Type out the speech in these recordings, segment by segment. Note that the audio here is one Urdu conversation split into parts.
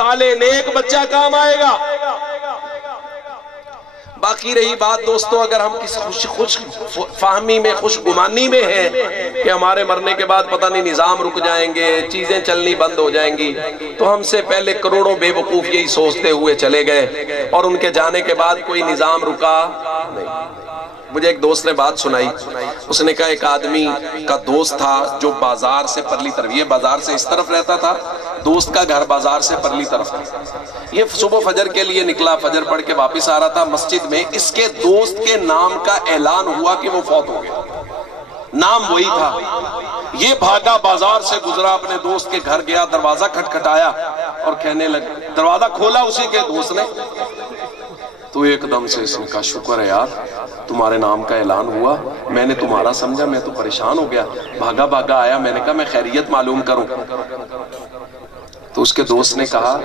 صالح نیک بچہ کام آئے گا۔ باقی رہی بات دوستو، اگر ہم کسی خوش فہمی میں، خوش گمانی میں ہیں کہ ہمارے مرنے کے بعد پتہ نہیں نظام رک جائیں گے، چیزیں چلنی بند ہو جائیں گی، تو ہم سے پہلے کروڑوں بے وقوف یہی سوچتے ہوئے چلے گئے اور ان کے جانے کے بعد کوئی نظام رکا نہیں۔ مجھے ایک دوست نے بات سنائی، اس نے کہا ایک آدمی کا دوست تھا جو بازار سے پرلی طرف، یہ بازار سے اس طرف رہتا تھا، دوست کا گھر بازار سے پرلی طرف تھا۔ یہ صبح فجر کے لیے نکلا، فجر پڑھ کے واپس آ رہا تھا، مسجد میں اس کے دوست کے نام کا اعلان ہوا کہ وہ فوت ہو گیا، نام وہی تھا۔ یہ بھاگا، بازار سے گزرا، اپنے دوست کے گھر گیا، دروازہ کھٹکھٹایا اور کہنے لگا، دروازہ کھولا اسی کے دوست نے، تو ایک دم سے اس نے کہا شکر ہے یار تمہارے نام کا اعلان ہوا، میں نے تمہارا سمجھا، میں تو پریشان ہو گیا، بھاگا بھاگا آیا، میں نے کہا میں خیریت معلوم کروں۔ تو اس کے دوست نے کہا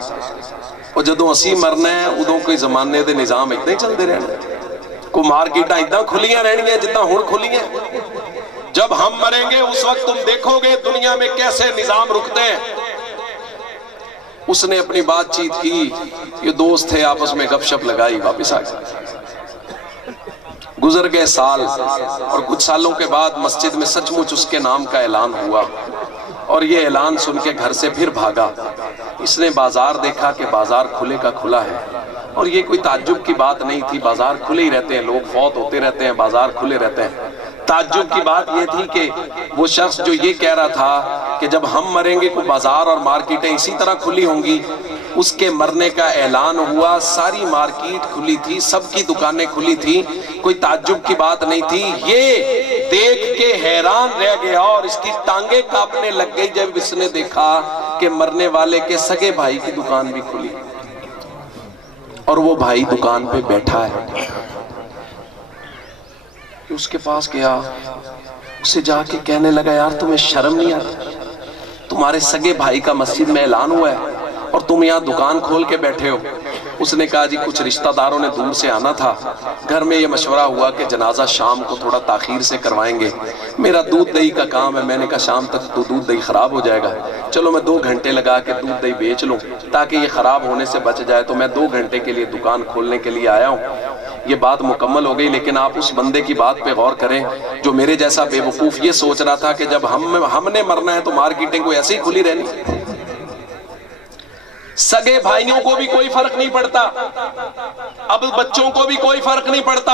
اور جدوں اسی مرنا ہے ادوں کوئی زمانے دے نظام اتنے ہی چلتے رہنے، کوئی مارکیٹاں اتنا کھلیاں رہنی ہیں جتنا ہن کھلی ہیں، جب ہم مریں گے اس وقت تم دیکھو گے دنیا میں کیسے نظام رکتے ہیں۔ اس نے اپنی بات چیت کی، یہ دوست تھے، آپس میں گپ شپ لگائی، واپس آ گئے۔ گزر گئے سال، اور کچھ سالوں کے بعد مسجد میں سچ مچ اس کے نام کا اعلان ہوا، اور یہ اعلان سن کے گھر سے پھر بھاگا۔ اس نے بازار دیکھا کہ بازار کھلے کا کھلا ہے، اور یہ کوئی تعجب کی بات نہیں تھی، بازار کھلے ہی رہتے ہیں، لوگ فوت ہوتے رہتے ہیں، بازار کھلے رہتے ہیں۔ تعجب کی بات یہ تھی کہ وہ شخص جو یہ کہہ رہا تھا کہ جب ہم مریں گے کوئی بازار اور مارکیٹیں اسی طرح کھلی ہوں گی، اس کے مرنے کا اعلان ہوا، ساری مارکیٹ کھلی تھی، سب کی دکانیں کھلی تھی، کوئی تعجب کی بات نہیں تھی۔ یہ دیکھ کے حیران رہ گیا اور اس کی ٹانگیں کانپنے لگ گئی جب اس نے دیکھا کہ مرنے والے کے سگے بھائی کی دکان بھی کھلی اور وہ بھائی دکان پہ بیٹھا ہے۔ اس کے پاس گیا، اسے جا کے کہنے لگا یار تمہیں شرم نہیں آتی؟ تمہارے سگے بھائی کا مسجد میں اعلان ہوا ہے اور تم یہاں دکان کھول کے بیٹھے ہو۔ اس نے کہا جی کچھ رشتہ داروں نے دور سے آنا تھا، گھر میں یہ مشورہ ہوا کہ جنازہ شام کو تھوڑا تاخیر سے کروائیں گے، میرا دودھ دہی کا کام ہے، میں نے کہا شام تک تو دودھ دہی خراب ہو جائے گا، چلو میں 2 گھنٹے لگا کے دودھ دہی بیچ لوں تاکہ یہ خراب ہونے سے بچ جائے، تو میں 2 گھنٹے کے لیے دکان کھولنے کے لیے آیا ہوں۔ یہ بات مکمل ہو گئی، لیکن آپ اس بندے کی بات پہ غور کریں جو میرے جیسا بے وقوف یہ سوچ رہا تھا کہ جب ہم نے مرنا ہے تو مارکیٹیں کو ایسے ہی کھلی رہنی، سگے بھائیوں کو بھی کوئی فرق نہیں پڑتا، اب بچوں کو بھی کوئی فرق نہیں پڑتا۔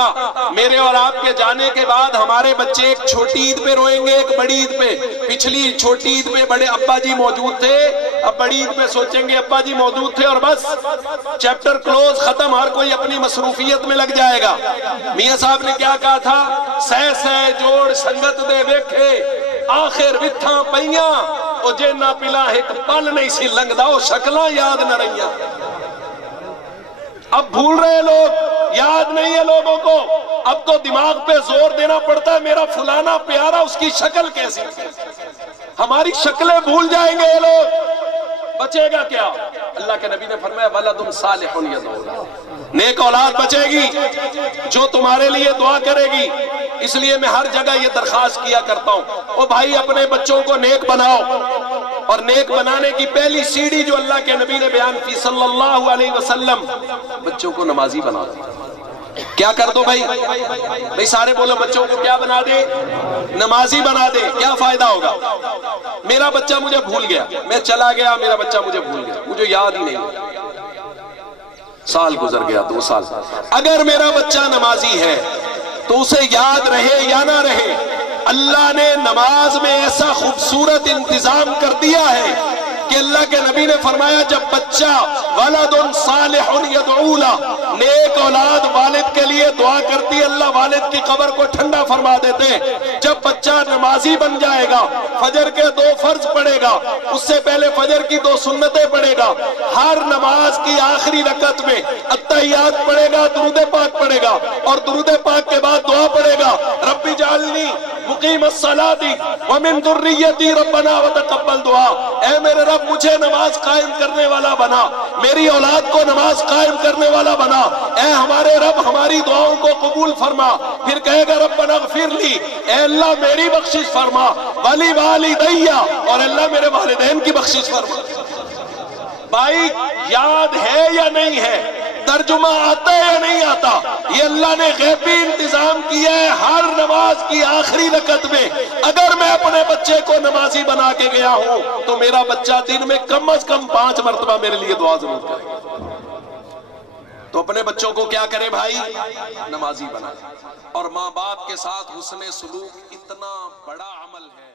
میرے اور آپ کے جانے کے بعد ہمارے بچے ایک چھوٹی عید پہ روئیں گے، ایک بڑی عید پہ۔ پچھلی چھوٹی عید پہ بڑے ابا جی موجود تھے، اب بڑی عید پہ سوچیں گے ابا جی موجود تھے، اور بس چیپٹر کلوز، ختم، ہر کوئی اپنی مصروفیت میں لگ جائے گا۔ میاں صاحب نے کیا کہا تھا؟ سہ سہ جوڑ سنگت دے ویکھے آخر وتھاں پئیاں، او جے نہ پلا ایک پل نہیں سی لنگدا، او شکلاں یاد نہ رہیاں۔ اب بھول رہے لوگ، یاد نہیں ہے لوگوں کو، اب تو دماغ پہ زور دینا پڑتا ہے، میرا فلانا پیارا اس کی شکل کیسی، ہماری شکلیں بھول جائیں گے یہ لوگ، بچے گا کیا؟ اللہ کے نبی نے فرمایا وَلَدٌ صَالِحٌ يَدْعُو لَهُ، نیک اولاد بچے گی جو تمہارے لیے دعا کرے گی۔ اس لیے میں ہر جگہ یہ درخواست کیا کرتا ہوں، او بھائی اپنے بچوں کو نیک بناؤ، اور نیک بنانے کی پہلی سیڑھی جو اللہ کے نبی نے بیان کی صلی اللہ علیہ وسلم، بچوں کو نمازی بنا دو۔ کیا کر دو بھائی سارے بولو بچوں کو کیا بنا دے؟ نمازی بنا دے۔ کیا فائدہ ہوگا؟ میرا بچہ مجھے بھول گیا، میں چلا گیا، میرا بچہ مجھے بھول گیا، مجھے یاد ہی نہیں، سال گزر گیا، 2 سال، اگر میرا بچہ نمازی ہے تو اسے یاد رہے یا نہ رہے، اللہ نے نماز میں ایسا خوبصورت انتظام کر دیا ہے کہ اللہ کے نبی نے فرمایا جب بچہ ولد صالح یدعو لہ، نیک اولاد والد کے لیے دعا کرتی ہے، اللہ والد کی قبر کو ٹھنڈا فرما دیتے ہیں۔ جب بچہ نمازی بن جائے گا، فجر کے 2 فرض پڑھے گا، اس سے پہلے فجر کی 2 سنتیں پڑھے گا، ہر نماز کی آخری رکعت میں التحیات پڑھے گا، درود پاک پڑھے گا، اور درود پاک کے بعد دعا پڑھے گا رب اجعلنی مقیم الصلاۃ ومن ذریتی ربنا وتقبل دعا، اے میرے رب مجھے نماز قائم کرنے والا بنا، میری اولاد کو نماز قائم کرنے والا بنا، اے ہمارے رب ہماری دعاؤں کو قبول فرما۔ پھر کہے گا ربنا اغفر لی، اے اللہ میری بخشش فرما، ولی والدیہ، اور اللہ میرے والدین کی بخشش فرما۔ بھائی یاد ہے یا نہیں ہے، ترجمہ آتا ہے یا نہیں آتا، یہ اللہ نے غیبی انتظام کیا ہے ہر نماز کی آخری رکعت میں اگر میں اپنے بچے کو نمازی بنا کے گیا ہوں تو میرا بچہ دن میں کم از کم 5 مرتبہ میرے لیے دعا ضرور کرے گا۔ تو اپنے بچوں کو کیا کرے بھائی؟ نمازی بنا۔ اور ماں باپ کے ساتھ حسن سلوک اتنا بڑا عمل ہے۔